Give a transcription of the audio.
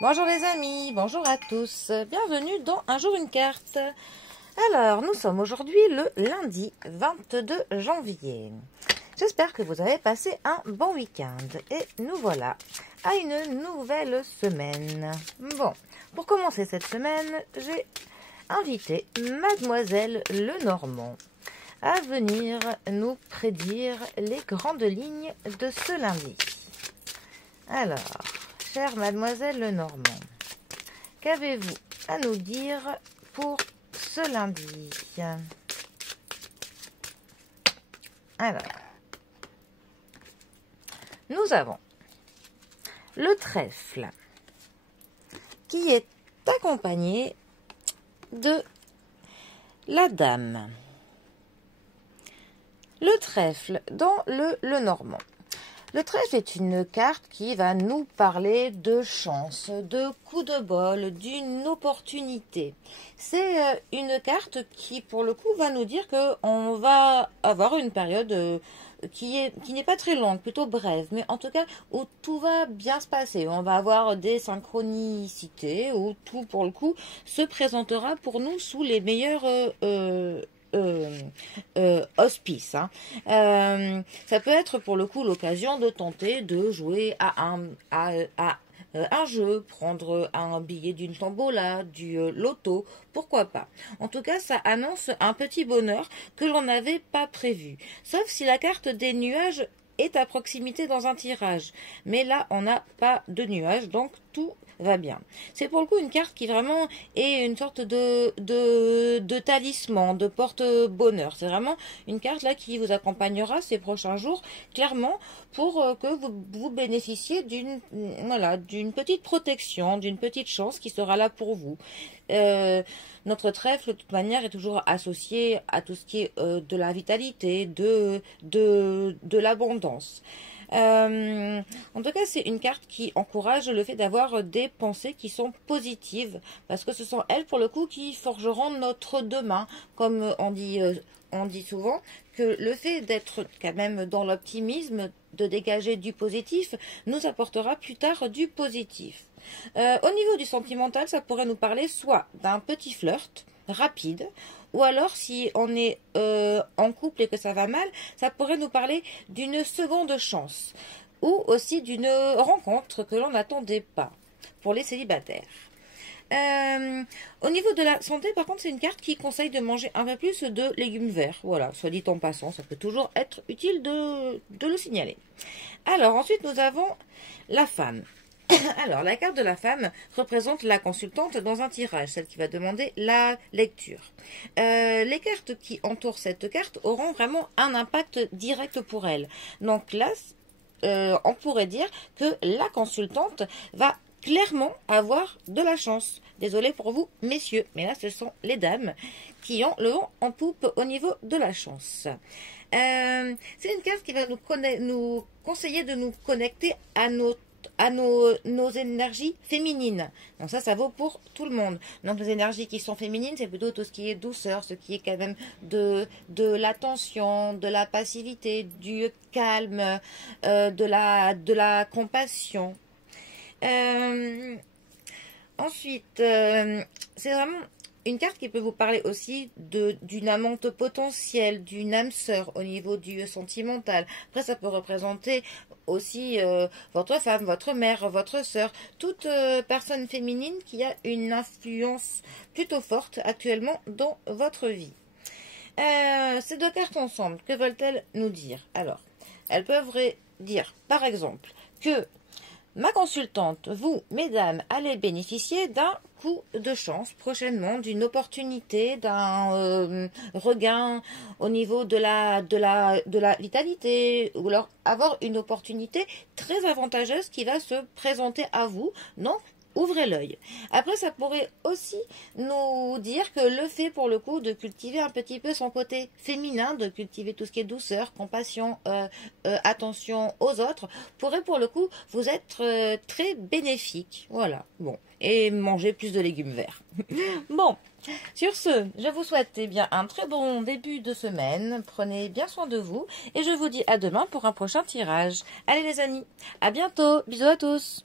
Bonjour les amis, bonjour à tous, bienvenue dans Un jour une carte. Alors, nous sommes aujourd'hui le lundi 22 janvier. J'espère que vous avez passé un bon week-end et nous voilà à une nouvelle semaine. Bon, pour commencer cette semaine, j'ai invité Mademoiselle Lenormand à venir nous prédire les grandes lignes de ce lundi. Alors, chère Mademoiselle Lenormand, qu'avez-vous à nous dire pour ce lundi? Alors, nous avons le trèfle qui est accompagné de la dame. Le trèfle dans le Lenormand. Le trèfle est une carte qui va nous parler de chance, de coup de bol, d'une opportunité. C'est une carte qui, pour le coup, va nous dire qu'on va avoir une période qui n'est pas très longue, plutôt brève, mais en tout cas où tout va bien se passer. On va avoir des synchronicités, où tout, pour le coup, se présentera pour nous sous les meilleurs auspices. Ça peut être pour le coup l'occasion de tenter de jouer à un jeu, prendre un billet d'une tombola, du loto, pourquoi pas. En tout cas, ça annonce un petit bonheur que l'on n'avait pas prévu. Sauf si la carte des nuages est à proximité dans un tirage. Mais là, on n'a pas de nuages, donc tout va bien. C'est pour le coup une carte qui vraiment est une sorte de talisman, de porte-bonheur. C'est vraiment une carte là qui vous accompagnera ces prochains jours, clairement, pour que vous bénéficiez d'une petite protection, d'une petite chance qui sera là pour vous. Notre trèfle, de toute manière, est toujours associé à tout ce qui est de la vitalité, de l'abondance. En tout cas, c'est une carte qui encourage le fait d'avoir des pensées qui sont positives, parce que ce sont elles, pour le coup, qui forgeront notre demain. Comme on dit souvent que le fait d'être quand même dans l'optimisme, de dégager du positif, nous apportera plus tard du positif. Au niveau du sentimental, ça pourrait nous parler soit d'un petit flirt rapide, ou alors si on est en couple et que ça va mal, ça pourrait nous parler d'une seconde chance, ou aussi d'une rencontre que l'on n'attendait pas pour les célibataires. Au niveau de la santé, par contre, c'est une carte qui conseille de manger un peu plus de légumes verts. Voilà, soit dit en passant, ça peut toujours être utile de le signaler. Alors, ensuite, nous avons la femme. Alors, la carte de la femme représente la consultante dans un tirage, celle qui va demander la lecture. Les cartes qui entourent cette carte auront vraiment un impact direct pour elle. Donc là, on pourrait dire que la consultante va clairement avoir de la chance. Désolée pour vous, messieurs, mais là, ce sont les dames qui ont le vent en poupe au niveau de la chance. C'est une carte qui va nous conseiller de nous connecter à nos énergies féminines. Donc ça vaut pour tout le monde. Donc les énergies qui sont féminines, c'est plutôt tout ce qui est douceur, ce qui est quand même de l'attention, de la passivité, du calme, de la compassion. Ensuite, c'est vraiment une carte qui peut vous parler aussi d'une amante potentielle, d'une âme sœur au niveau du sentimental. Après, ça peut représenter aussi votre femme, votre mère, votre sœur, toute personne féminine qui a une influence plutôt forte actuellement dans votre vie. Ces deux cartes ensemble, que veulent-elles nous dire? Alors, elles peuvent dire, par exemple, que ma consultante, vous, mesdames, allez bénéficier d'un coup de chance prochainement, d'une opportunité, d'un regain au niveau de la vitalité, ou alors avoir une opportunité très avantageuse qui va se présenter à vous. Donc, ouvrez l'œil. Après, ça pourrait aussi nous dire que le fait, pour le coup, de cultiver un petit peu son côté féminin, de cultiver tout ce qui est douceur, compassion, attention aux autres, pourrait, pour le coup, vous être très bénéfique. Voilà. Bon. Et manger plus de légumes verts. Bon. Sur ce, je vous souhaite un très bon début de semaine. Prenez bien soin de vous. Et je vous dis à demain pour un prochain tirage. Allez les amis, à bientôt. Bisous à tous.